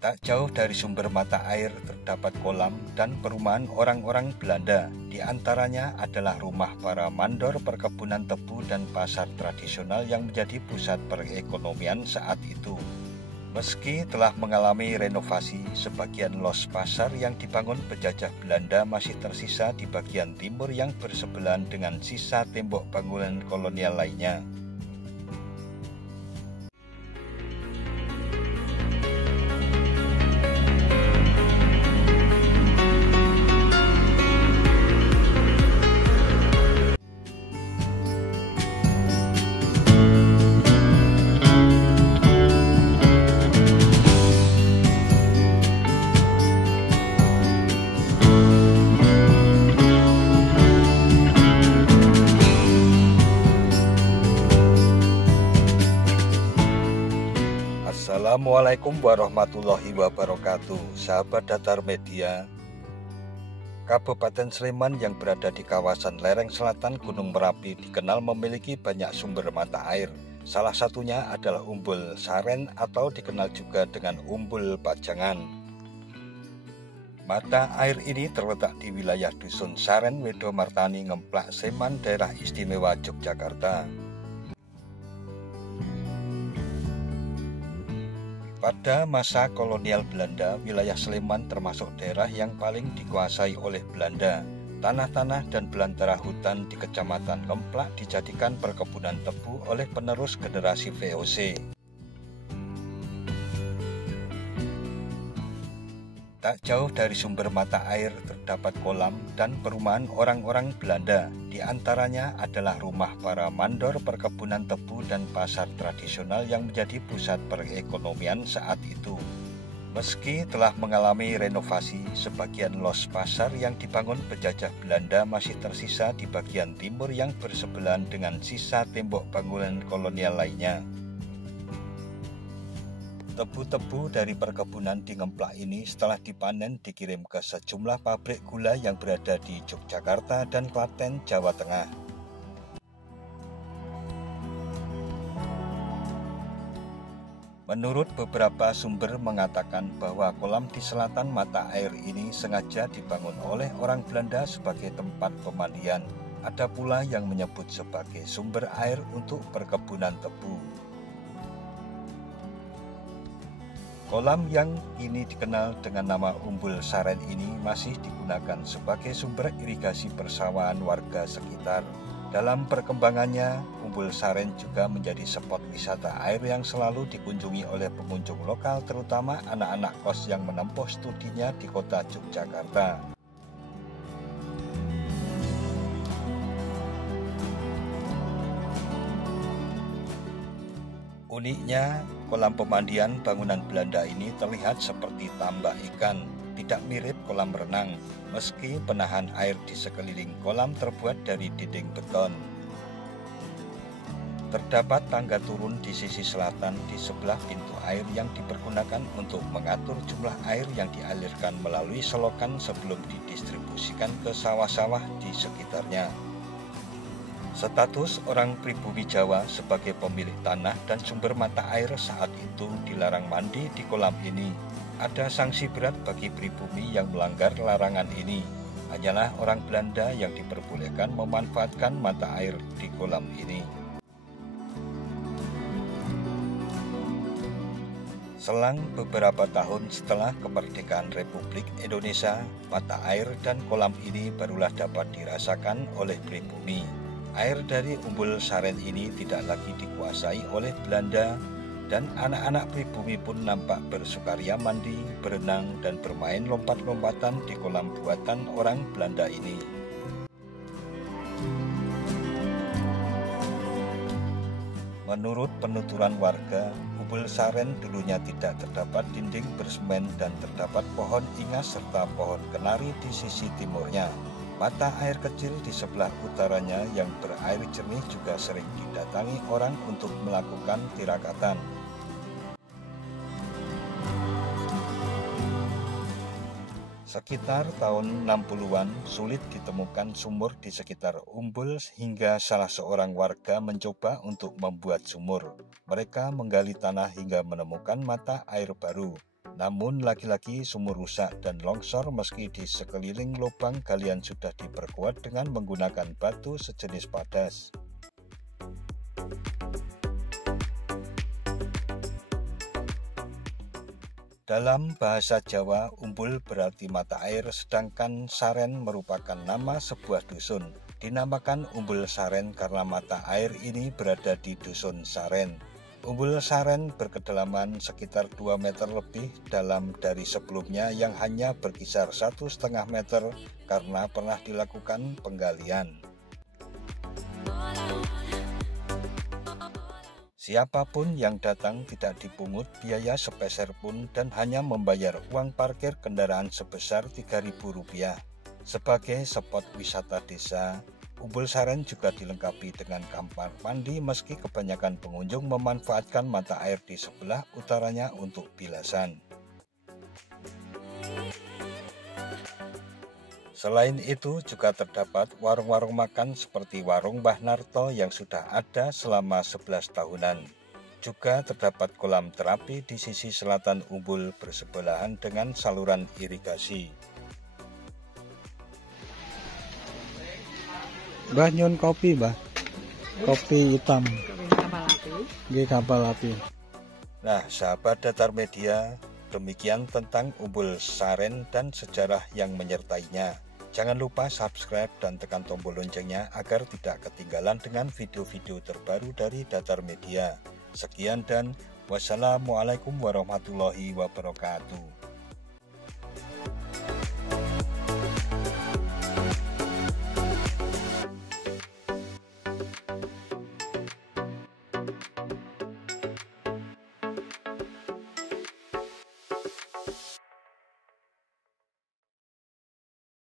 Tak jauh dari sumber mata air terdapat kolam dan perumahan orang-orang Belanda. Di antaranya adalah rumah para mandor perkebunan tebu dan pasar tradisional yang menjadi pusat perekonomian saat itu. Meski telah mengalami renovasi, sebagian los pasar yang dibangun penjajah Belanda masih tersisa di bagian timur yang bersebelahan dengan sisa tembok bangunan kolonial lainnya. Assalamualaikum warahmatullahi wabarakatuh, sahabat datar media. Kabupaten Sleman yang berada di kawasan lereng selatan Gunung Merapi dikenal memiliki banyak sumber mata air. Salah satunya adalah Umbul Saren atau dikenal juga dengan Umbul Pajangan. Mata air ini terletak di wilayah Dusun Saren, Wedomartani, Ngemplak, Sleman, Daerah Istimewa Yogyakarta. Pada masa kolonial Belanda, wilayah Sleman termasuk daerah yang paling dikuasai oleh Belanda. Tanah-tanah dan belantara hutan di Kecamatan Ngemplak dijadikan perkebunan tebu oleh penerus generasi VOC. Tak jauh dari sumber mata air terdapat kolam dan perumahan orang-orang Belanda. Di antaranya adalah rumah para mandor perkebunan tebu dan pasar tradisional yang menjadi pusat perekonomian saat itu. Meski telah mengalami renovasi, sebagian los pasar yang dibangun penjajah Belanda masih tersisa di bagian timur yang bersebelahan dengan sisa tembok bangunan kolonial lainnya. Tebu-tebu dari perkebunan di Ngemplak ini setelah dipanen dikirim ke sejumlah pabrik gula yang berada di Yogyakarta dan Klaten, Jawa Tengah. Menurut beberapa sumber mengatakan bahwa kolam di selatan mata air ini sengaja dibangun oleh orang Belanda sebagai tempat pemandian. Ada pula yang menyebut sebagai sumber air untuk perkebunan tebu. Kolam yang kini dikenal dengan nama Umbul Saren ini masih digunakan sebagai sumber irigasi persawahan warga sekitar. Dalam perkembangannya, Umbul Saren juga menjadi spot wisata air yang selalu dikunjungi oleh pengunjung lokal, terutama anak-anak kos yang menempuh studinya di kota Yogyakarta. Uniknya, kolam pemandian bangunan Belanda ini terlihat seperti tambak ikan, tidak mirip kolam renang, meski penahan air di sekeliling kolam terbuat dari dinding beton. Terdapat tangga turun di sisi selatan di sebelah pintu air yang dipergunakan untuk mengatur jumlah air yang dialirkan melalui selokan sebelum didistribusikan ke sawah-sawah di sekitarnya. Status orang pribumi Jawa sebagai pemilik tanah dan sumber mata air saat itu dilarang mandi di kolam ini. Ada sanksi berat bagi pribumi yang melanggar larangan ini. Hanyalah orang Belanda yang diperbolehkan memanfaatkan mata air di kolam ini. Selang beberapa tahun setelah kemerdekaan Republik Indonesia, mata air dan kolam ini barulah dapat dirasakan oleh pribumi. Air dari Umbul Saren ini tidak lagi dikuasai oleh Belanda dan anak-anak pribumi pun nampak bersukaria mandi, berenang, dan bermain lompat-lompatan di kolam buatan orang Belanda ini. Menurut penuturan warga, Umbul Saren dulunya tidak terdapat dinding bersemen dan terdapat pohon ingas serta pohon kenari di sisi timurnya. Mata air kecil di sebelah utaranya yang berair jernih juga sering didatangi orang untuk melakukan tirakatan. Sekitar tahun 60-an sulit ditemukan sumur di sekitar Umbul hingga salah seorang warga mencoba untuk membuat sumur. Mereka menggali tanah hingga menemukan mata air baru. Namun lagi-lagi sumur rusak dan longsor meski di sekeliling lubang galian sudah diperkuat dengan menggunakan batu sejenis padas. Dalam bahasa Jawa, umbul berarti mata air, sedangkan Saren merupakan nama sebuah dusun. Dinamakan Umbul Saren karena mata air ini berada di dusun Saren. Umbul Saren berkedalaman sekitar 2 meter lebih dalam dari sebelumnya yang hanya berkisar 1,5 meter karena pernah dilakukan penggalian. Siapapun yang datang tidak dipungut biaya sepeser pun dan hanya membayar uang parkir kendaraan sebesar Rp3.000. Sebagai spot wisata desa, Umbul Saren juga dilengkapi dengan kamar mandi meski kebanyakan pengunjung memanfaatkan mata air di sebelah utaranya untuk bilasan. Selain itu juga terdapat warung-warung makan seperti warung Mbah Narto yang sudah ada selama 11 tahunan. Juga terdapat kolam terapi di sisi selatan Umbul bersebelahan dengan saluran irigasi. Mbah nyun kopi, Mbah. Kopi hitam. Nggih, kapal api. Nah, sahabat Datar Media, demikian tentang Umbul Saren dan sejarah yang menyertainya. Jangan lupa subscribe dan tekan tombol loncengnya agar tidak ketinggalan dengan video-video terbaru dari Datar Media. Sekian dan wassalamualaikum warahmatullahi wabarakatuh.